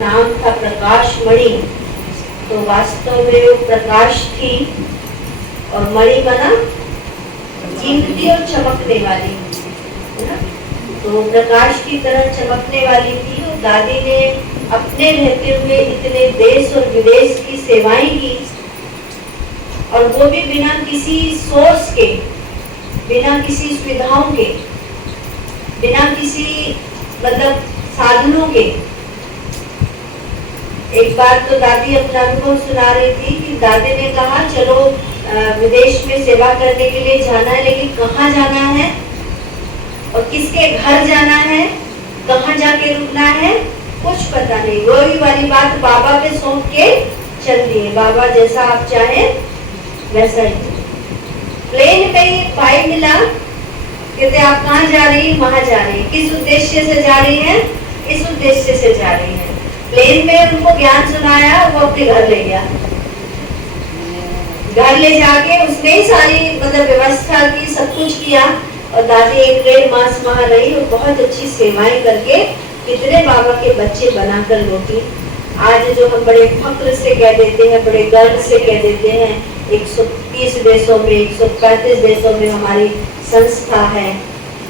नाम था प्रकाश मणि। तो वास्तव में वो प्रकाश थी और मणि बना कीमती और चमकने वाली, है ना। तो प्रकाश की तरह चमकने वाली थी। और दादी ने अपने रहते हुए इतने देश और विदेश की सेवाएं की, और वो भी बिना किसी सोर्स के, बिना किसी सुविधाओं के, बिना किसी मतलब साधनों के। एक बार तो दादी अपना अनुभव सुना रही थी कि दादी ने कहा चलो विदेश में सेवा करने के लिए जाना है, लेकिन कहाँ जाना है और किसके घर जाना है, कहाँ जाके रुकना है, कुछ पता नहीं। वही वाली बात बाबा पे सौंप के चल दिए, बाबा जैसा आप चाहे वैसा ही। प्लेन पे ही भाई मिला, कहते आप कहाँ जा रही हैं? वहां जा रही है। किस उद्देश्य से जा रही है? इस उद्देश्य से जा रही है। प्लेन में उनको ज्ञान सुनाया, वो अपने घर ले गया। घर ले जाके उसने ही सारी मतलब व्यवस्था की, सब कुछ किया। और दादी 1-1.5 मास वहां रही और बहुत अच्छी सेवाएं करके कितने बाबा के बच्चे बनाकर लौटी। आज जो हम बड़े फक्र से कह देते हैं, बड़े गर्व से कह देते हैं, 130 देशों में, 135 देशों में हमारी संस्था है,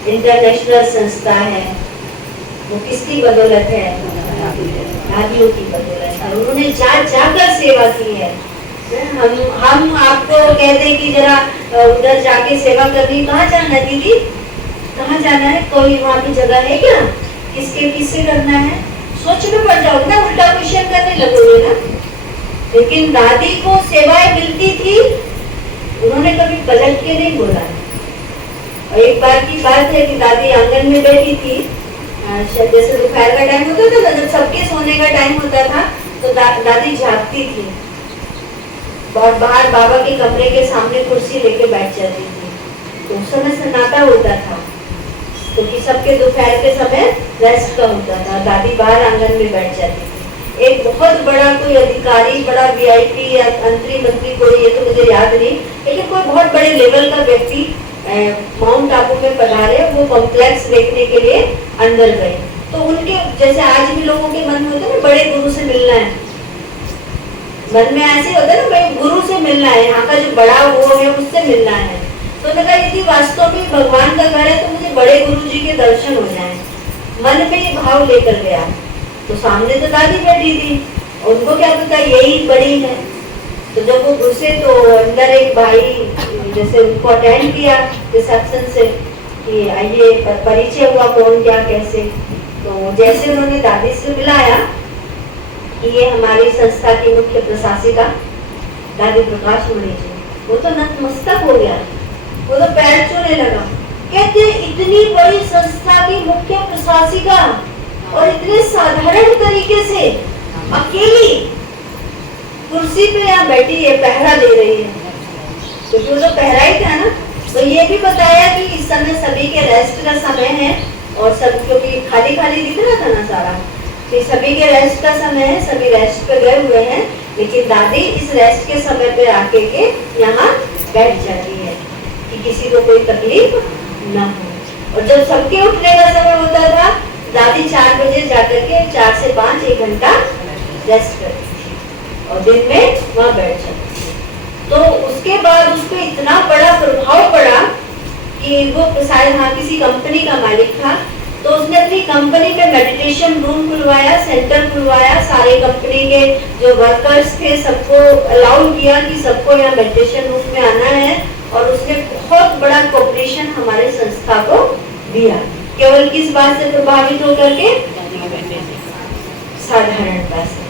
इंटरनेशनल संस्था है, वो किसकी बदौलत है? दादियों की बदौलत है। उन्होंने जाकर सेवा की है। हम आपको कहते हैं कि जरा उधर जाके सेवा करनी, कहाँ जाना है दीदी, कहाँ जाना है? कोई वहाँ की जगह है क्या? किससे करना है? सोच में पड़ जाओगे ना, उल्टा क्वेश्चन करने लगोगे ना। लेकिन दादी को सेवाएं मिलती थी, उन्होंने कभी पलट के नहीं बोला। और एक बार की बात है कि दादी आंगन में बैठी थी, जैसे दोपहर का टाइम होता था ना, जब सबके सोने का टाइम होता था, तो दादी जागती थी और बाहर बाबा के कमरे के सामने कुर्सी लेके बैठ जाती थी। तो उस समय सन्नाटा होता था, क्योंकि सबके दोपहर के समय रेस्ट का होता था। दादी बाहर आंगन में बैठ जाती थी। एक बहुत बड़ा कोई अधिकारी, बड़ा वीआईपी या मंत्री कोई, ये तो मुझे याद नहीं, लेकिन कोई बहुत बड़े लेवल का व्यक्ति माउंट आबू में पधारे, वो कॉम्प्लेक्स देखने के लिए अंदर गए। तो उनके जैसे आज भी लोगों के मन में होता है ना, बड़े गुरु से मिलना है, मन में ऐसे होता है ना, भाई गुरु से मिलना है, यहाँ का जो बड़ा वो है उससे मिलना है। तो लगा यदि वास्तव में भगवान का घर है तो मुझे बड़े गुरु जी के दर्शन हो जाएं। मन में ये भाव लेकर गया। तो सामने तो दादी बैठी थी, उनको क्या पता यही बड़ी है। तो जब वो घुसे तो अंदर एक भाई जैसे उनको अटेंड किया रिसेप्शन से कि आइए, परिचय हुआ कौन क्या कैसे। तो जैसे उन्होंने दादी से मिलाया कि ये हमारी संस्था की मुख्य प्रशासिका दादी प्रकाश मणि जी, वो तो नतमस्तक हो गया, वो तो पैर छूने लगा। कहते इतनी बड़ी संस्था की मुख्य प्रशासिका और इतने साधारण तरीके से अकेली कुर्सी पे यहाँ बैठी है, पहरा दे रही है, क्योंकि वो तो पहरा ही था ना। तो ये भी बताया कि इस समय सभी के रेस्ट का समय है, और सब क्योंकि खाली खाली दिख रहा था ना सारा, तो सभी के रेस्ट का समय है, सभी रेस्ट पे गए हुए हैं। लेकिन दादी इस रेस्ट के समय पे आके के यहाँ बैठ जाती है कि किसी को कोई तकलीफ न हो। और जब सबके उठने का समय होता था, दादी 4 बजे जाकर के 4 से 5 1 घंटा रेस्ट करती थी और दिन में वहाँ बैठ जाती थी। तो उसके बाद उसको इतना बड़ा प्रभाव पड़ा कि वो शायद हाँ किसी कंपनी का मालिक था, तो उसने अपनी कंपनी में मेडिटेशन रूम खुलवाया, सेंटर खुलवाया, सारे कंपनी के जो वर्कर्स थे सबको अलाउ किया कि सबको यहाँ मेडिटेशन रूम में आना है। और उसने बहुत बड़ा कोऑपरेशन हमारे संस्था को दिया। केवल किस बात से प्रभावित होकर के? साधारणता से।